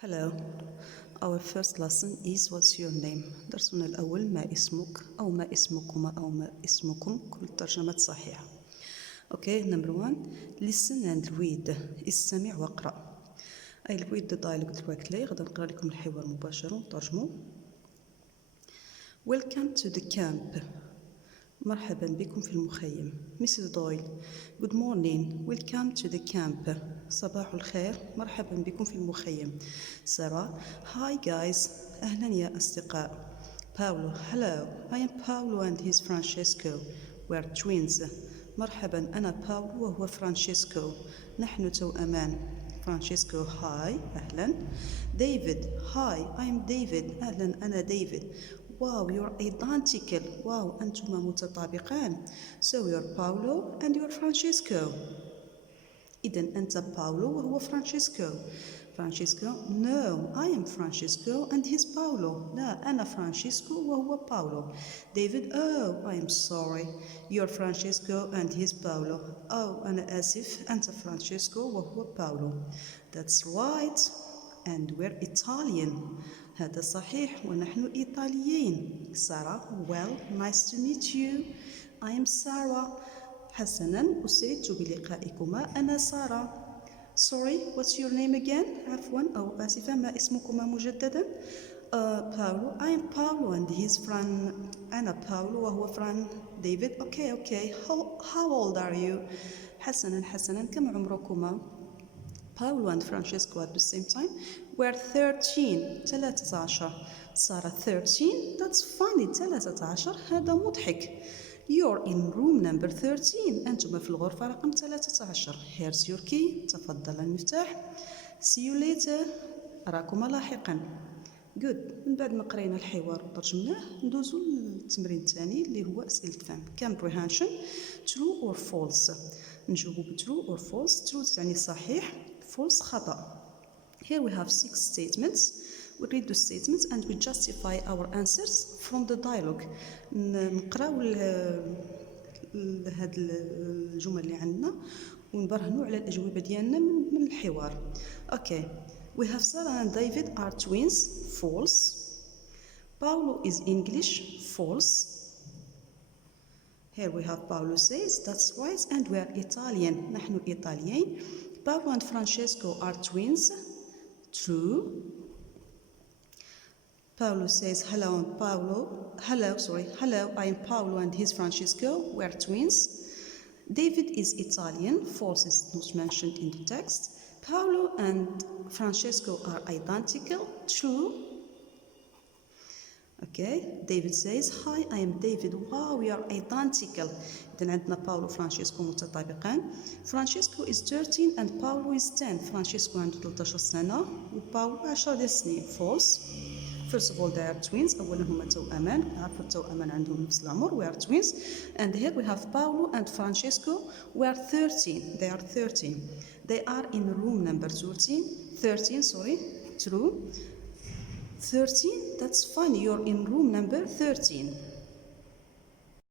Hello. Our first lesson is what's your name. درسنا الأول ما اسمك أو ما اسمكما أو ما اسمكم كل الترجمات صحيحة. Okay, number 1. Listen and read. استمع واقرأ. I'll read the dialogue directly. غادي نقرأ لكم الحوار مباشرة ونترجمو. Welcome to the camp. مرحبا بكم في المخيم. Mrs. Doyle. Good morning. Welcome to the camp. صباح الخير. مرحبا بكم في المخيم. Sarah. Hi guys. أهلا يا أصدقاء. Paolo. Hello. I am Paolo and he's Francesco. We're twins. مرحبا أنا باولو وهو فرانشيسكو. نحن توأمان. Francesco. Hi. أهلا. David. Hi. I am David. أهلا أنا David. Wow, you're identical. Wow, أنتما متطابقان. So you're Paolo and you're Francesco. إذن أنت باولو وهو فرانشيسكو. Francesco. No, I am Francesco and he's Paolo. لا, أنا فرانشيسكو وهو باولو. David. Oh, I am sorry. You're Francesco and he's Paolo. Oh, أنا آسف. أنت فرانشيسكو وهو باولو. That's right. And we're Italian. هذا صحيح ونحن إيطاليين. سارة. Well, nice to meet you. I am Sarah. حسناً أسعدت بلقائكما. أنا سارة. Sorry, what's your name again? عفواً أو آسفة ما اسمكما مجدداً؟ Paolo. I am Paolo and he's Fran. أنا باولو وهو فران. David. Okay. How old are you? حسناً كم عمركما؟ Paolo and Francesco at the same time. We're 13. 13. Sarah. 13? That's funny. 13. هذا مضحك. You're in room number 13. أنتم في الغرفة رقم 13. Here's your key. تفضل المفتاح. See you later. أراكم لاحقا. Good. من بعد ما قرينا الحوار وترجمناه ندوزو للتمرين الثاني اللي هو أسئلة فهم. Comprehension. True or false. نجاوبو true or false. True يعني صحيح. False خطأ. Here we have 6 statements. We read the statements and we justify our answers from the dialogue. نقراو هاد الجمل اللي عندنا ونبرهنوا على الأجوبة ديالنا من الحوار. Okay. We have Sarah and David are twins. False. Paolo is English. False. Here we have Paolo says that's right and we are Italian. نحن إيطاليين. Paolo and Francesco are twins. True. Paolo says hello, I am Paolo and he's Francesco. We're twins. David is Italian. False is not mentioned in the text. Paolo and Francesco are identical. True. Okay. David says hi, I am David. Wow, we are identical. إذن عندنا باولو وفرانشيسكو متطابقان. Francesco is 13 and Paolo is 10. فرانشيسكو عنده 13 سنة وباولو 10 سنين. False. First of all, they are twins. أولا هما توأمان. عارفة التوأمان عندهم نفس العمر. We are twins. And here we have Paolo and Francesco. We are 13. They are 13. They are in room number 13. True. 13? That's funny. You're in room number 13.